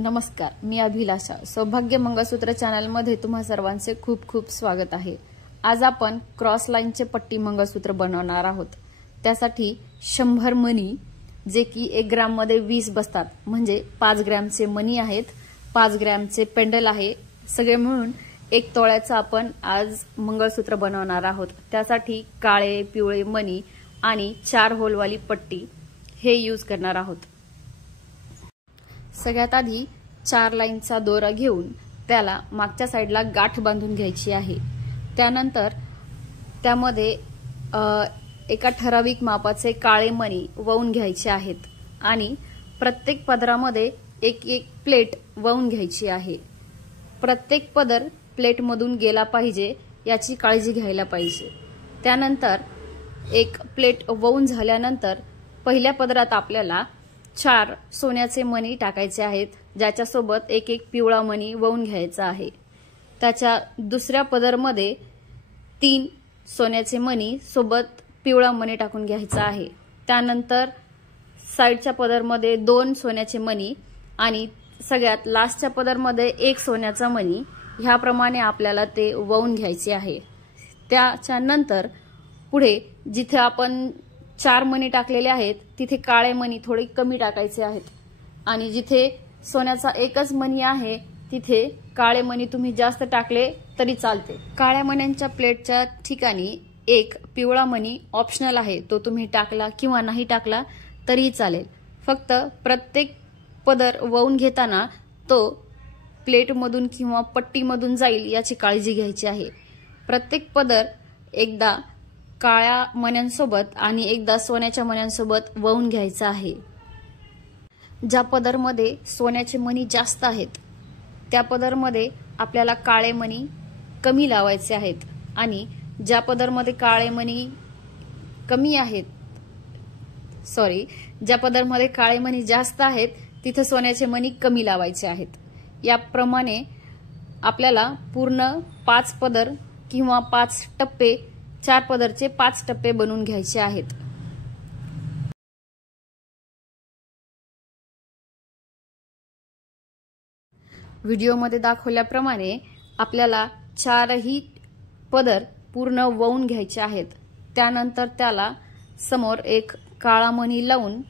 नमस्कार, मी अभिलाषा. सौभाग्य मंगळसूत्र चॅनलमध्ये तुम्हा सर्वांचे खूप खूप स्वागत आहे. आज आपण क्रॉस लाईनचे पट्टी मंगळसूत्र बनवणार आहोत. त्यासाठी 100 मणी, जे की 1 ग्राम मध्ये 20 बसतात, म्हणजे 5 ग्रॅमचे मणी आहेत, 5 ग्रॅमचे पेंडल आहे, सगळे मिळून 1 तोळ्याचं आपण आज मंगळसूत्र बनवणार आहोत. त्यासाठी काळे पिवळे मणी आणि 4 होलवाली पट्टी हे यूज करणार आहोत. सगळ्यात आधी 4 लाईनचा दोरा घेऊन त्याला मागच्या साईडला गाठ बांधून घ्यायची आहे. त्यानंतर त्यामध्ये एका ठराविक मापाचे काळे मणी वळून घ्यायचे आहेत आणि प्रत्येक पदरामध्ये एक एक प्लेट वळून घ्यायची आहे. प्रत्येक पदर प्लेटमधून गेला पाहिजे याची काळजी घ्यायला पाहिजे. त्यानंतर एक प्लेट वळून झाल्यानंतर पहिल्या पदरात आपल्याला 4 सोन्याचे मणी टाकायचे आहेत, ज्याच्यासोबत एक एक पिवळा मणी वळून घ्यायचा आहे. त्याच्या दुसऱ्या पदरमध्ये 3 सोन्याचे मणी सोबत पिवळा मणी टाकून घ्यायचा आहे. त्यानंतर साईडच्या पदरमध्ये 2 सोन्याचे मणी आणि सगळ्यात लास्टच्या पदरमध्ये 1 सोन्याचा मणी, ह्याप्रमाणे आपल्याला ते वळून घ्यायचे आहे. त्याच्यानंतर पुढे जिथे आपण 4 मणी टाकलेले आहेत तिथे काळे मणी थोडे कमी टाकायचे आहेत आणि जिथे सोन्याचा एकच मणी आहे तिथे काळे मणी तुम्ही जास्त टाकले तरी चालते. काळ्या मण्यांच्या प्लेटच्या ठिकाणी एक पिवळा मणी ऑप्शनल आहे, तो तुम्ही टाकला किंवा नाही टाकला तरी चालेल. फक्त प्रत्येक पदर वळून घेताना तो प्लेटमधून किंवा पट्टीमधून जाईल याची काळजी घ्यायची आहे. प्रत्येक पदर एकदा काळ्या मण्यांसोबत आणि एकदा सोन्याच्या मण्यांसोबत वळून घ्यायचा आहे. ज्या पदरमध्ये सोन्याचे मणी जास्त आहेत त्या पदरमध्ये आपल्याला काळे मणी कमी लावायचे आहेत आणि ज्या पदरमध्ये काळे मणी कमी आहेत, ज्या पदरमध्ये काळे मणी जास्त आहेत तिथे सोन्याचे मणी कमी लावायचे आहेत. याप्रमाणे आपल्याला पूर्ण 5 पदर किंवा 5 टप्पे, 4 पदरचे 5 टप्पे बनवून घ्यायचे आहेत. व्हिडिओमध्ये दाखवल्याप्रमाणे आपल्याला 4ही पदर पूर्ण वळून घ्यायचे आहेत. त्यानंतर त्याला समोर एक काळा मणी लावून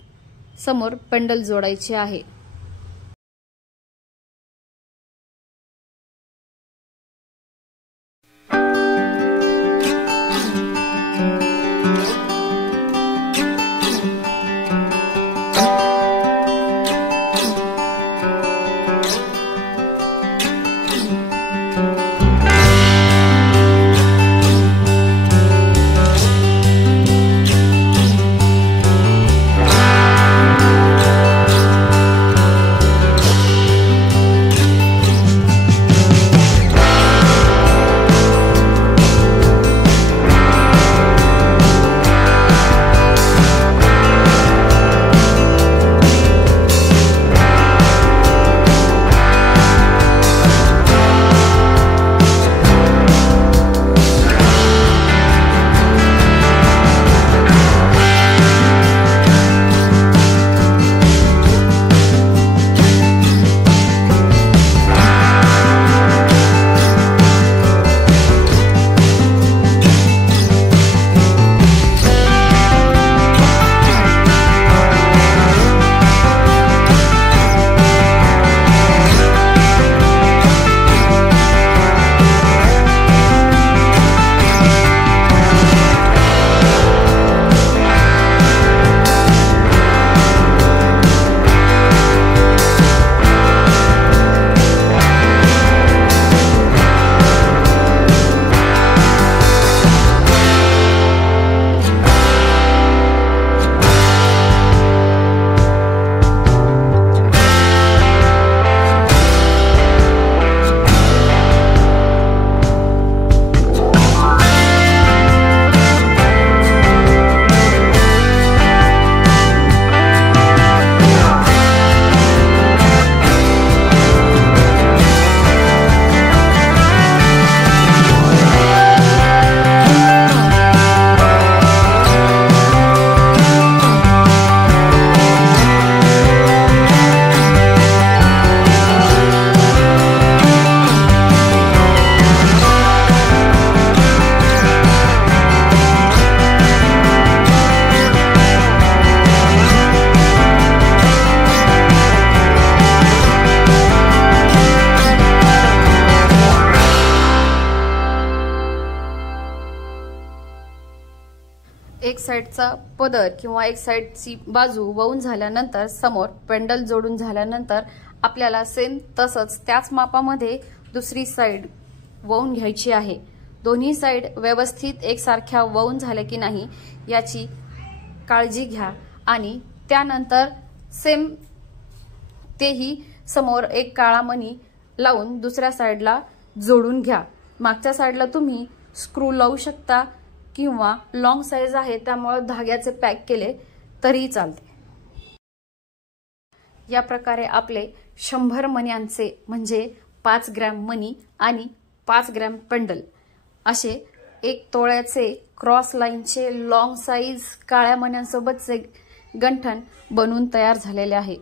समोर पेंडल जोडायचे आहे. साइडचा पदर किंवा एक साइडची बाजू वळून झाल्यानंतर समोर पेंडल जोडून झाल्यानंतर आपल्याला सेम तसंच त्याच मापामध्ये दुसरी साइड वळून घ्यायची आहे। दोन्ही साइड व्यवस्थित एकसारख्या वळून झाल्या की नाही याची काळजी घ्या आणि त्यानंतर सेम तेही समोर एक काळा मणी लावून दुसऱ्या साइडला जोडून घ्या। मागच्या साइडला तुम्ही स्क्रू लावू शकता किंवा लॉंग साइज आहे त्यामुळे धाग्याचे पॅक केले तरी चालते। या प्रकारे आपले 100 मण्यांचे म्हणजे 5 ग्रॅम मणी आणि 5 ग्रॅम पेंडल असे 1 तोळ्याचे क्रॉस लाईनचे लॉंग साइज काळ्या मण्यांसोबतचे गंठण बनवून तयार झालेले आहे।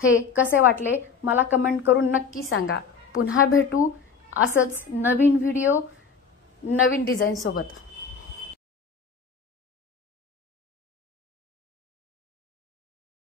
हे कसे वाटले मला कमेंट करून नक्की सांगा। पुन्हा भेटू असंच नवीन व्हिडिओ नवीन डिझाइन सोबत।